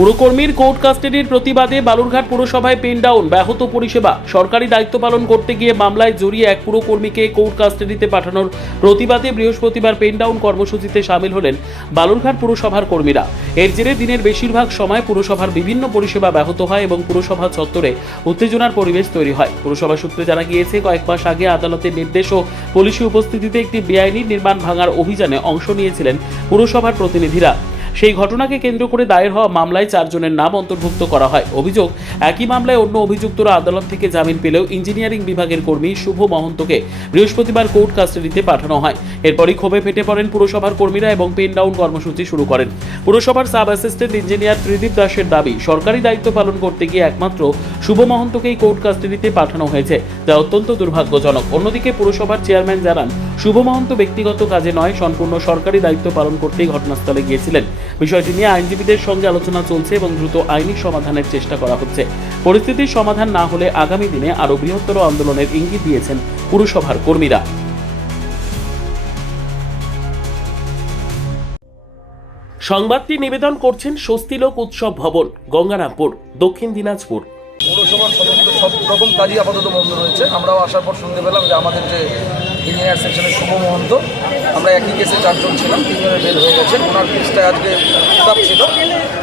পুরকর্মীর court কাস্টাডির প্রতিবাদে Balurghat পুরসভায় pen down, ব্যাহত পরিষেবা। সরকারি দায়িত্ব পালন করতে গিয়ে মামলায় জড়িয়ে এক পুরকর্মীকে কোর্ট কাস্টাডিতে পাঠানোর প্রতিবাদে বৃহস্পতিবার পেন ডাউন কর্মসূচিতে সামিল হলেন বালুরঘাট পুরসভার কর্মীরা। এর জেরে দিনের বেশিরভাগ সময় পুরসভার বিভিন্ন পরিষেবা ব্যাহত হয় এবং পুরসভা চত্বরে উত্তেজনার পরিবেশ তৈরি হয়। পুরসভা সূত্রে জানা গিয়েছে, কয়েক মাস আগে আদালতের নির্দেশ ও পুলিশি উপস্থিতিতে একটি বেআইনি নির্মাণ ভাঙার অভিযানে অংশ নিয়েছিলেন পুরসভার প্রতিনিধিরা। সেই ঘটনাকে কেন্দ্র করে দায়ের হওয়া মামলায় 4 জনের নাম অন্তর্ভুক্ত করা হয়। অভিযোগ, একই মামলায় অন্য অভিযুক্তরা আদালত থেকে জামিন পেলেও ইঞ্জিনিয়ারিং বিভাগের কর্মী শুভ মহন্তকে বৃহস্পতিবার কোর্ট কাস্টাডিতে পাঠানো হয়। এরপরই ক্ষোভে ফেটে পড়েন পুরসভার কর্মীরা এবং পেন ডাউন কর্মসূচি শুরু করেন। পুরসভার সাব অ্যাসিস্ট্যান্ট ইঞ্জিনিয়ার ত্রিদীপ দাসের দাবি, সরকারি দায়িত্ব পালন করতে গিয়ে একমাত্র শুভ মহন্তকেই কোর্ট কাস্টাডিতে পাঠানো হয়েছে, যা অত্যন্ত দুর্ভাগ্যজনক। অন্যদিকে পুরসভার চেয়ারম্যান জানান, শুভ মহন্ত ব্যক্তিগত কাজে নয়, সম্পূর্ণ সরকারি দায়িত্ব পালন করতেই ঘটনাস্থলে গিয়েছিলেন। বিষয়টি নিয়ে আইনজীবীদের সঙ্গে আলোচনা চলছে এবং দ্রুত আইনি সমাধানের চেষ্টা করা হচ্ছে। পরিস্থিতির সমাধান না হলে আগামী দিনে আরও বৃহত্তর আন্দোলনের ইঙ্গিত দিয়েছেন পুরসভার কর্মীরা। সংবাদটি নিবেদন করছেন স্বস্তিলোক উৎসব ভবন, গঙ্গারামপুর, দক্ষিণ দিনাজপুর। পৌরসভার সমস্ত সব রকম কাজই আপাতত বন্ধ রয়েছে। আমরাও আসার পর শুনতে পেলাম যে আমাদের যে ইঞ্জিনিয়ার সেকশনের শুভ মহন্ত, আমরা একই কেসে 4 জন ছিলাম, 3 জনের বেল হয়ে গেছে। ওনার কেসটা আজকে খারাপ ছিল,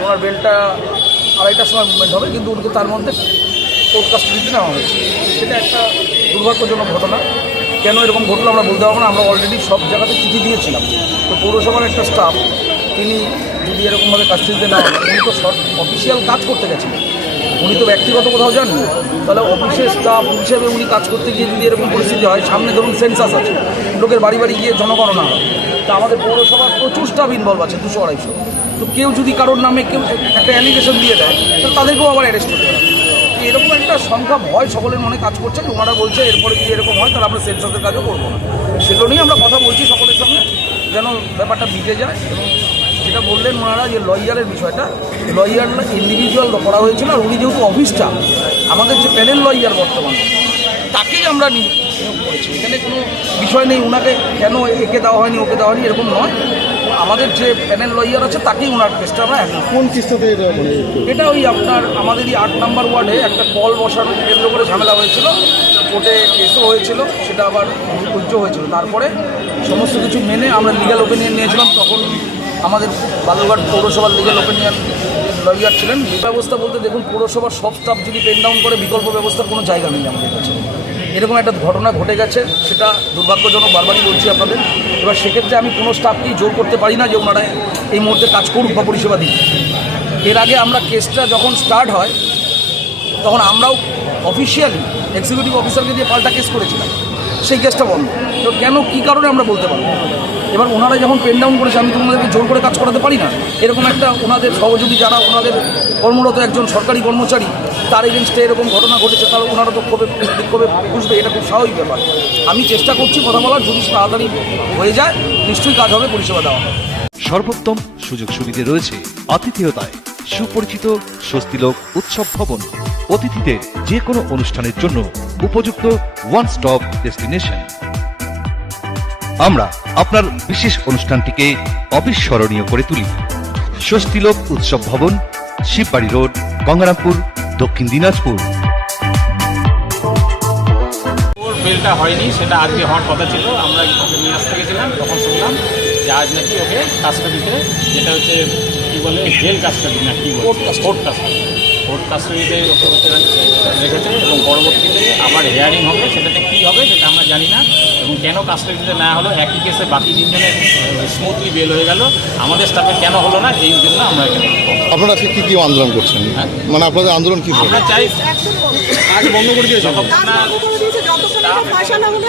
ওনার বেলটা 2:30টার সময় মুভমেন্ট হবে, কিন্তু উনকে তার মধ্যে কোর্ট কাস্টাডিতে নেওয়া হয়েছে। সেটা একটা দুর্ভাগ্যজনক ঘটনা। কেন এরকম ঘটলো আমরা বলতে পারবো না। আমরা অলরেডি সব জায়গাতে চিঠি দিয়েছিলাম। তো পৌরসভার একটা স্টাফ, তিনি যদি এরকমভাবে কাস্টাডিতে নেওয়া হয়, উনি তো অফিসিয়াল কাজ করতে গেছেন, উনি তো ব্যক্তিগত কোথাও যাননি। তাহলে অফিসের স্টাফ হিসেবে উনি কাজ করতে গিয়ে যদি এরকম পরিস্থিতি হয়, সামনে ধরুন সেন্সাস আছে, লোকের বাড়ি বাড়ি গিয়ে জনগণনা হয়, তা আমাদের পৌরসভার প্রচুর স্টাফ ইনভলভ আছে, 200-250। তো কেউ যদি কারোর নামে কেউ একটা অ্যালিগেশন দিয়ে দেয়, তো তাদেরকেও আবার অ্যারেস্ট করতে হবে। এরকম একটা সংখ্যা ভয় সকলের মনে কাজ করছে। ওনারা বলছে এরপরে যদি এরকম হয় তাহলে আমরা সেন্সাসের কাজও করবো না। সেগুলো নিয়ে আমরা কথা বলছি সকলের সঙ্গে, যেন ব্যাপারটা মিটে যায়। এবং যেটা বললেন ওনারা যে লয়ারের বিষয়টা, লয়ার ইন্ডিভিজুয়াল করা হয়েছিল, আর উনি যেহেতু অফিসটা, আমাদের যে প্যানেল লয়ার বর্তমানে, তাকেই আমরা নিয়োগ করেছি। এখানে কোনো বিষয় নেই ওনাকে কেন একে দেওয়া হয়নি ওকে দেওয়া হয়নি এরকম নয়। আমাদের যে প্যানেল লয়ার আছে তাকেই ওনার কেসটা আমরা হ্যান্ডেল। কোন কেসটাতে এটা ওই আপনার আমাদেরই 8 নম্বর ওয়ার্ডে একটা কল বসানো কেন্দ্র করে ঝামেলা হয়েছিল, কোর্টে কেসও হয়েছিল, সেটা আবার উচ্চ হয়েছিল। তারপরে সমস্ত কিছু মেনে আমরা লিগ্যাল ওপিনিয়ন নিয়েছিলাম। তখন আমাদের বালুরঘাট পৌরসভার লিগ্যাল ওপিনিয়ন লয়ার ছিলেন। ব্যবস্থা বলতে দেখুন, পৌরসভার সব স্টাফ যদি পেন ডাউন করে, বিকল্প ব্যবস্থার কোনো জায়গা নেই আমাদের কাছে। এরকম একটা ঘটনা ঘটে গেছে, সেটা দুর্ভাগ্যজনক, বারবারই বলছি আপনাদের। এবার সেক্ষেত্রে আমি কোনো স্টাফকেই জোর করতে পারি না যে ওনারা এই মুহূর্তে কাজ করুক বা পরিষেবা দিক। এর আগে আমরা কেসটা যখন স্টার্ট হয়, তখন আমরাও অফিসিয়ালি এক্সিকিউটিভ অফিসারকে দিয়ে পাল্টা কেস করেছিলাম, সেই কেসটা বন্ধ। তো কেন, কী কারণে আমরা বলতে পারবো। এবার ওনারা যখন পেন ডাউন করেছে, আমি তো ওনাদেরকে জোর করে কাজ করাতে পারি না। এরকম একটা ওনাদের সহযোগী যারা ওনাদের কর্মরত একজন সরকারি কর্মচারী, তার এগেনস্টে এরকম ঘটনা ঘটেছে, তাহলে ওনারা তো ক্ষোভে বুঝবে, এটা খুব স্বাভাবিক ব্যাপার। আমি চেষ্টা করছি কথা বলার, যদি তাড়াতাড়ি হয়ে যায় নিশ্চয়ই কাজ হবে, পরিষেবা দেওয়া হবে। সর্বোত্তম সুযোগ সুবিধে রয়েছে আতিথেয়তায়। সুপরিচিত স্বস্তিলোক উৎসব ভবন, অতিথিদের যে কোনো অনুষ্ঠানের জন্য উপযুক্ত ওয়ান স্টপ ডেস্টিনেশন। আমরা আপনার বিশেষ অনুষ্ঠানটিকে অবিস্মরণীয় করে তুলি। স্বস্তিলোক উৎসব ভবন, শিববাড়ি রোড, গঙ্গারামপুর, দক্ষিণ দিনাজপুর। ওর বেলটা হয়নি, সেটা আজকে হওয়ার কথা ছিল। আমরা ওকে নিয়ে আসতে গেছিলাম, তখন শুনলাম যে আজ নাকি ওকে কাস্টাডিতে, যেটা হচ্ছে কী বলে জেল কাস্টাডি না কি কোর্ট কাস্টাডিতে ওকে রেখেছে, এবং পরবর্তীতে আবার হিয়ারিং হবে। সেটাতে কী হবে সেটা আমরা জানি না, এবং কেন কাস্টাডিতে নেওয়া হলো। একই কেসে বাকি 3 জনের স্মুথলি বেল হয়ে গেল, আমাদের স্টাফের কেন হলো না, এই জন্য আমরা এখানে। আপনারা আজকে কী আন্দোলন করছেন? মানে আপনাদের আন্দোলন কী? আমরা চাই আজ বন্ধ করে দিয়েছে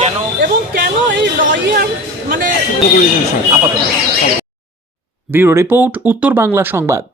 কেন এবং কেন এই লয়ার মানে আপাতত। ব্যুরো রিপোর্ট, উত্তর বাংলা সংবাদ।